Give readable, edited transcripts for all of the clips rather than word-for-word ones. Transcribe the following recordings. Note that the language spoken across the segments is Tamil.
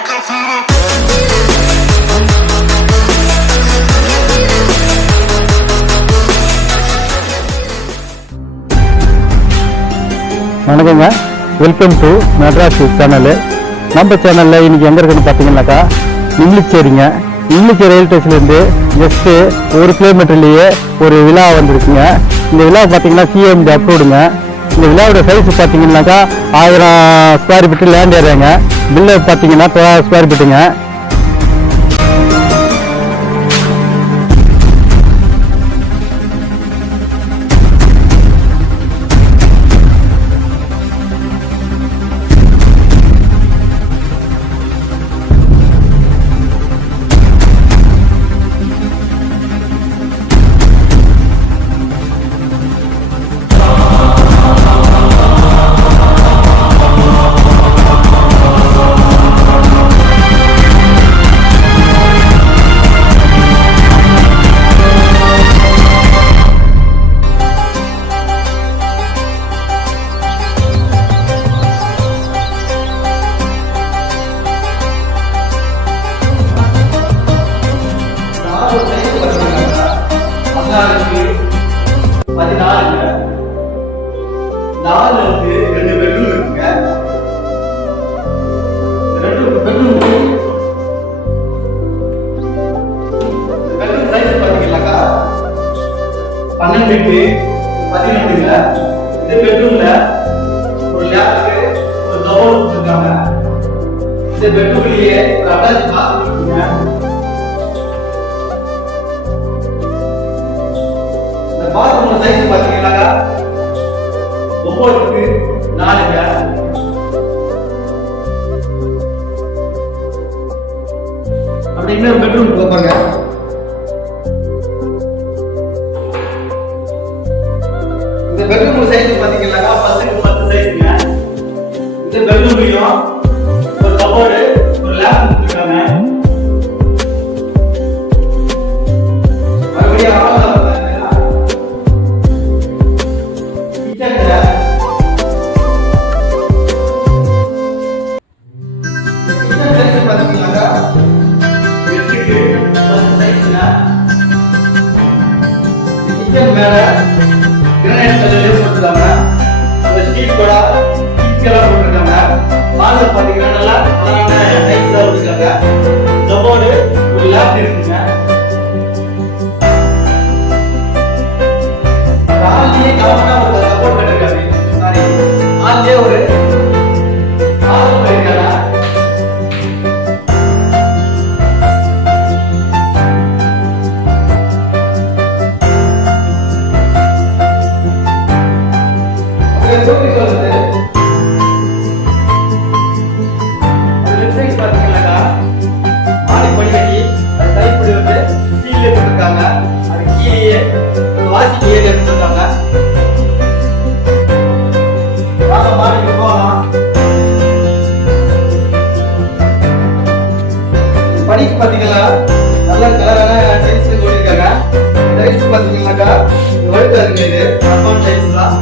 வணக்கங்க, வெல்கம் டு மெட்ராஸ் சேனலு. நம்ம சேனலில் இன்றைக்கி எங்கே இருக்குன்னு பார்த்தீங்கன்னாக்கா நிம்லிச்சேரிங்க. நிம்லிச்சேரி ரயில் ஸ்டேஷன்லேருந்து ஜஸ்ட்டு 1 கிலோமீட்டர்லேயே ஒரு விழா வந்துருக்குங்க. இந்த விழா பார்த்தீங்கன்னா சிஎம்டி அப்ரூவ்டுங்க. இந்த விழாவோட சைஸ் பார்த்தீங்கன்னாக்கா 1000 ஸ்கொயர் ஃபீட்டு லேண்ட் ஏரியாங்க. பில்லு பார்த்தீங்கன்னா 900 ஸ்கொயர் ஃபீட்டுங்க. இந்த பெட்ரூம்ல ஒரு லேப்டாப் ஒரு டபுள் கொடுத்திருக்காங்க. இந்த பெட்ரூம்லயே ஒரு அட்டாச் பாத்ரூம் இருக்குங்க. இந்த பாத்ரூம் சைஸ் பாத்தீங்கன்னா 9க்கு 4ங்க. அப்படி இன்னொரு பெட்ரூம் போவாங்க. இந்த பெட்ரூம் சைஸ் பாத்தீங்கன்னா 10க்கு 10 சைஸ்ங்க. இந்த பெட்ரூம்லயும் ஒரு கபோர்டு ஒரு லேப் கொடுத்திருக்காங்க. மறுபடியும் கிச்சன்ல கிச்சன் சைஸ் பாத்தீங்கன்னா 8க்கு 10 சைஸ்ங்க. கிச்சன் மேல கிரானைட் கல்லுல போட்டுருக்காங்க. அந்த ஸ்டீல் கூட ஸ்டிக்கரா போட்டுருக்காங்க. வால்ல பாத்தீங்கன்னா நல்லா அழகான டைல்ஸ்ல போட்டுருக்காங்க. கபோர்டு ஒரு லேப் இருக்குங்க. ஆல்லியே கவர்னா ஒரு கபோர்ட் கட்டிருக்காங்க. சாரி, ஆல்லியே ஒரு ஆல்ல இருக்காங்க. படிக்கு பாத்தீங்கன்னா நல்ல கலரான டைல்ஸ் போட்டிருக்காங்க. டைல்ஸ் பாத்தீங்கன்னாக்கா ஒழுக்கா இருக்கு. இது அட்வான்ஸ் டைல்ஸ் தான்.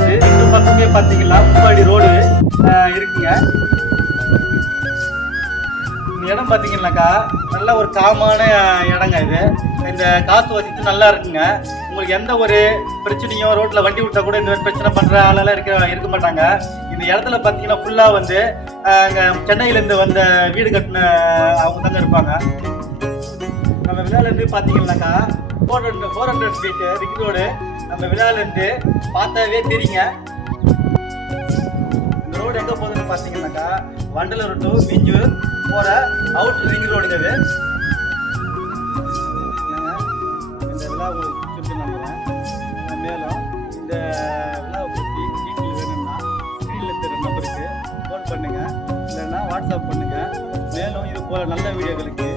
அதாவது 2 பக்கமே பார்த்தீங்கன்னா 3 அடி ரோடு இருக்குங்க. இந்த இடம் பார்த்தீங்கன்னாக்கா நல்ல ஒரு காமான இடங்க இது. இந்த காற்று வசதி நல்லா இருக்குங்க. உங்களுக்கு எந்த ஒரு பிரச்சனையும் ரோட்டில் வண்டி விட்டால் கூட இந்த மாதிரி பிரச்சனை பண்ணுற ஆளெல்லாம் இருக்க மாட்டாங்க. இந்த இடத்துல பார்த்தீங்கன்னா ஃபுல்லாக வந்து இங்கே சென்னையிலேருந்து வந்த வீடு கட்டின அவங்க தாங்க இருப்பாங்க. நம்ம விழாலேருந்து பார்த்தீங்கன்னாக்கா 400 ஃபீட்டு ரிங் ரோடு நம்ம விழாலேருந்து பார்த்தாவே தெரியுங்க. இந்த ரோடு எங்கே போகுதுன்னு பார்த்தீங்கன்னாக்கா வண்டலூர் டு மீஞ்சூர் போகிற அவுட் ரிங் ரோடுங்க இது. இந்த விழா உங்களுக்கு நம்புகிறேன். மேலும் இந்த விழாவை பற்றி டீட்டெயில் வேணும்னா ஸ்க்ரீனில் தெரியும் நம்பருக்கு ஃபோன் பண்ணுங்கள், இல்லைன்னா வாட்ஸ்அப் பண்ணுங்கள். மேலும் இது போல் நல்ல வீடியோகளுக்கு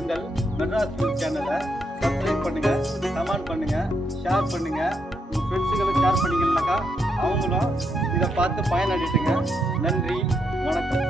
எங்கள் மெட்ராஸ் நியூஸ் சேனலை சப்ஸ்கிரைப் பண்ணுங்கள், கமெண்ட் பண்ணுங்கள், ஷேர் பண்ணுங்கள். உங்கள் ஃப்ரெண்ட்ஸுகளுக்கு ஷேர் பண்ணிங்கன்னாக்கா அவங்களும் இதை பார்த்து பயனடைட்டுங்க. நன்றி, வணக்கம்.